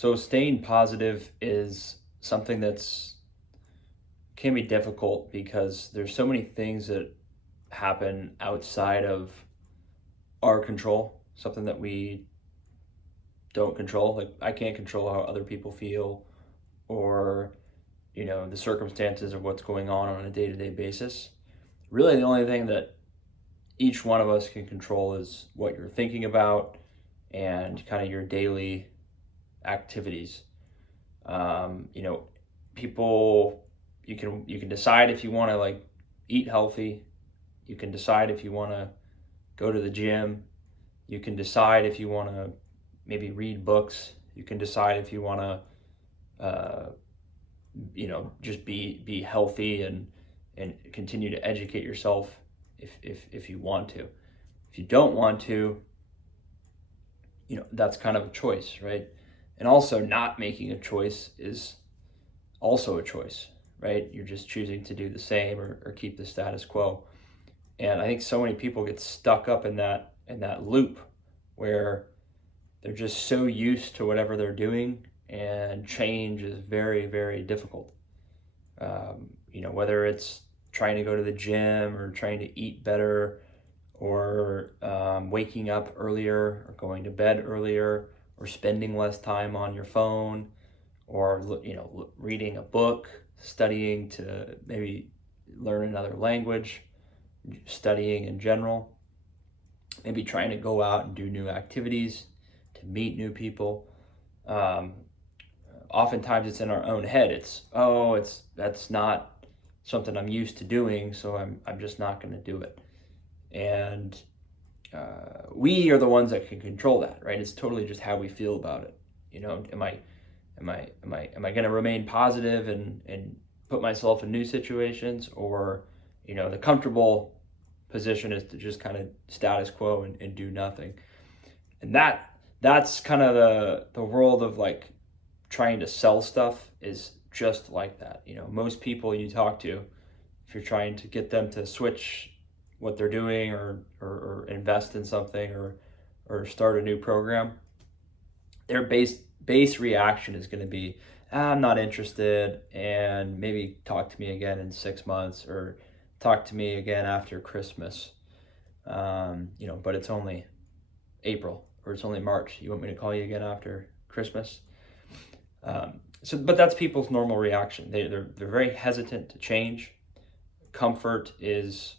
So staying positive is something that's can be difficult because there's so many things that happen outside of our control, something that we don't control. Like I can't control how other people feel or the circumstances of what's going on a day-to-day basis. Really the only thing that each one of us can control is what you're thinking about and kind of your daily activities. You know, people you can decide if you want to like eat healthy. You can decide if you want to go to the gym. You can decide if you want to maybe read books. You can decide if you want to just be healthy and continue to educate yourself if you want to. If you don't want to, that's kind of a choice, right? And also not making a choice is also a choice, right? You're just choosing to do the same or keep the status quo. And I think so many people get stuck up in that loop where they're just so used to whatever they're doing, and change is very, very difficult. Whether it's trying to go to the gym or trying to eat better or waking up earlier or going to bed earlier or spending less time on your phone or reading a book, studying to maybe learn another language, studying in general, maybe trying to go out and do new activities, to meet new people. Um, Oftentimes it's in our own head. That's not something I'm used to doing, so I'm just not going to do it. And we are the ones that can control that, right? It's totally just how we feel about it. Am I going to remain positive and put myself in new situations, or the comfortable position is to just kind of status quo and do nothing. And that's kind of the world of like trying to sell stuff is just like that. Most people you talk to, if you're trying to get them to switch what they're doing or invest in something or start a new program, their base reaction is going to be, I'm not interested, and maybe talk to me again in 6 months or talk to me again after Christmas. But it's only April or it's only March. You want me to call you again after Christmas? But that's people's normal reaction. They're very hesitant to change. Comfort is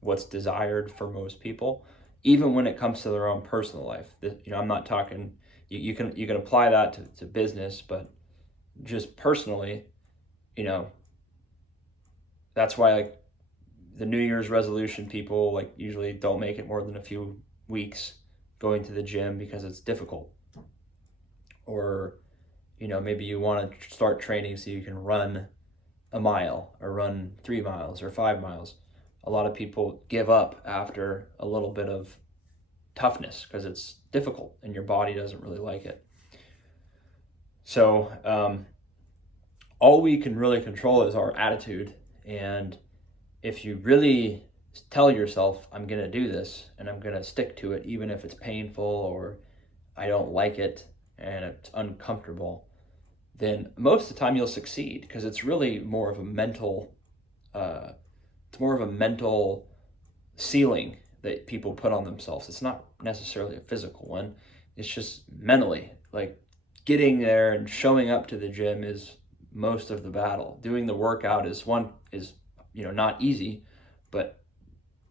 what's desired for most people, even when it comes to their own personal life. I'm not talking. You can apply that to business, but just personally, that's why like the New Year's resolution people like usually don't make it more than a few weeks going to the gym because it's difficult. Or maybe you want to start training so you can run a mile or run 3 miles or 5 miles. A lot of people give up after a little bit of toughness because it's difficult and your body doesn't really like it. So all we can really control is our attitude. And if you really tell yourself, I'm going to do this and I'm going to stick to it, even if it's painful or I don't like it and it's uncomfortable, then most of the time you'll succeed, because it's really more of a mental ceiling that people put on themselves. It's not necessarily a physical one. It's just mentally, like getting there and showing up to the gym is most of the battle. Doing the workout is not easy, but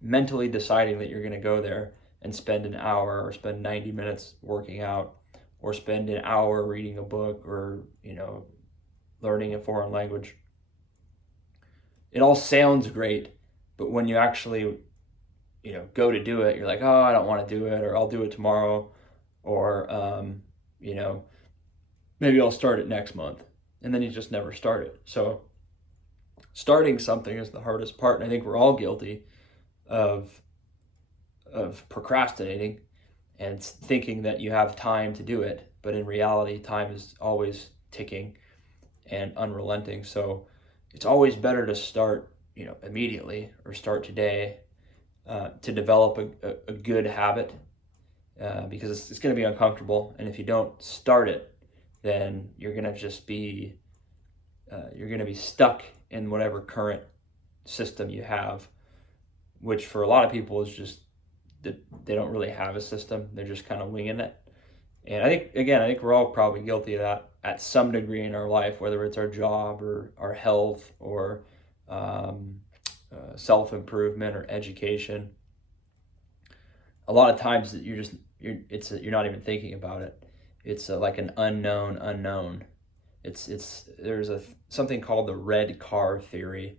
mentally deciding that you're going to go there and spend an hour or spend 90 minutes working out or spend an hour reading a book or learning a foreign language. It all sounds great, but when you actually go to do it, you're like, oh, I don't want to do it, or I'll do it tomorrow, or maybe I'll start it next month, and then you just never start it. So starting something is the hardest part, and I think we're all guilty of procrastinating and thinking that you have time to do it, but in reality, time is always ticking and unrelenting. So it's always better to start, immediately, or start today, to develop a good habit, because it's going to be uncomfortable. And if you don't start it, then you're gonna just be stuck in whatever current system you have, which for a lot of people is just that they don't really have a system. They're just kind of winging it. And I think we're all probably guilty of that at some degree in our life, whether it's our job or our health or self-improvement or education. A lot of times that you're not even thinking about it. It's like an unknown unknown. There's something called the red car theory,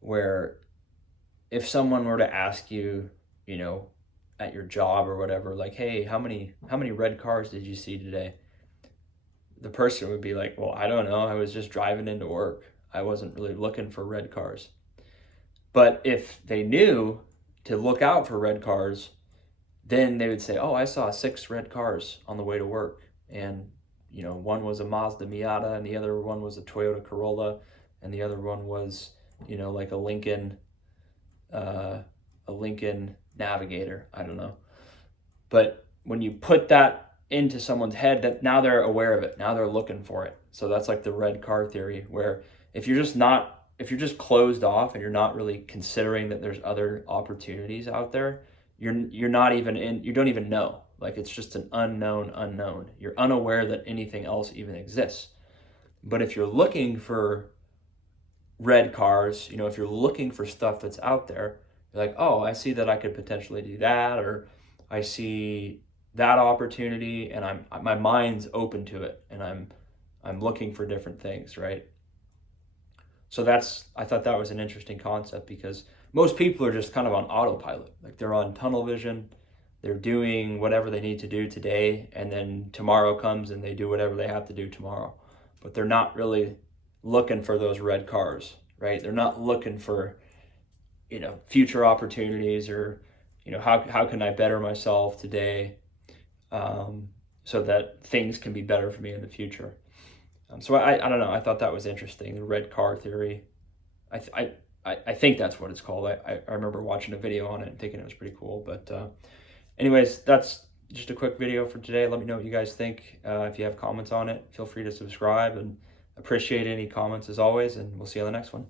where if someone were to ask you, at your job or whatever, like, hey, how many red cars did you see today? The person would be like, well, I don't know. I was just driving into work. I wasn't really looking for red cars. But if they knew to look out for red cars, then they would say, oh, I saw 6 red cars on the way to work. And, one was a Mazda Miata and the other one was a Toyota Corolla and the other one was, like a Lincoln Navigator. I don't know. But when you put that into someone's head, that now they're aware of it. Now they're looking for it. So that's like the red car theory, where if you're just closed off and you're not really considering that there's other opportunities out there, you don't even know. Like, it's just an unknown unknown. You're unaware that anything else even exists. But if you're looking for red cars, if you're looking for stuff that's out there, you're like, oh, I see that I could potentially do that, or I see that opportunity, and my mind's open to it, and I'm looking for different things, right? So I thought that was an interesting concept, because most people are just kind of on autopilot. Like, they're on tunnel vision. They're doing whatever they need to do today, and then tomorrow comes and they do whatever they have to do tomorrow. But they're not really looking for those red cars, right? They're not looking for, future opportunities, or, how can I better myself today, so that things can be better for me in the future. So I don't know. I thought that was interesting. The red car theory. I think that's what it's called. I remember watching a video on it and thinking it was pretty cool. But anyways, that's just a quick video for today. Let me know what you guys think. If you have comments on it, feel free to subscribe, and appreciate any comments as always. And we'll see you on the next one.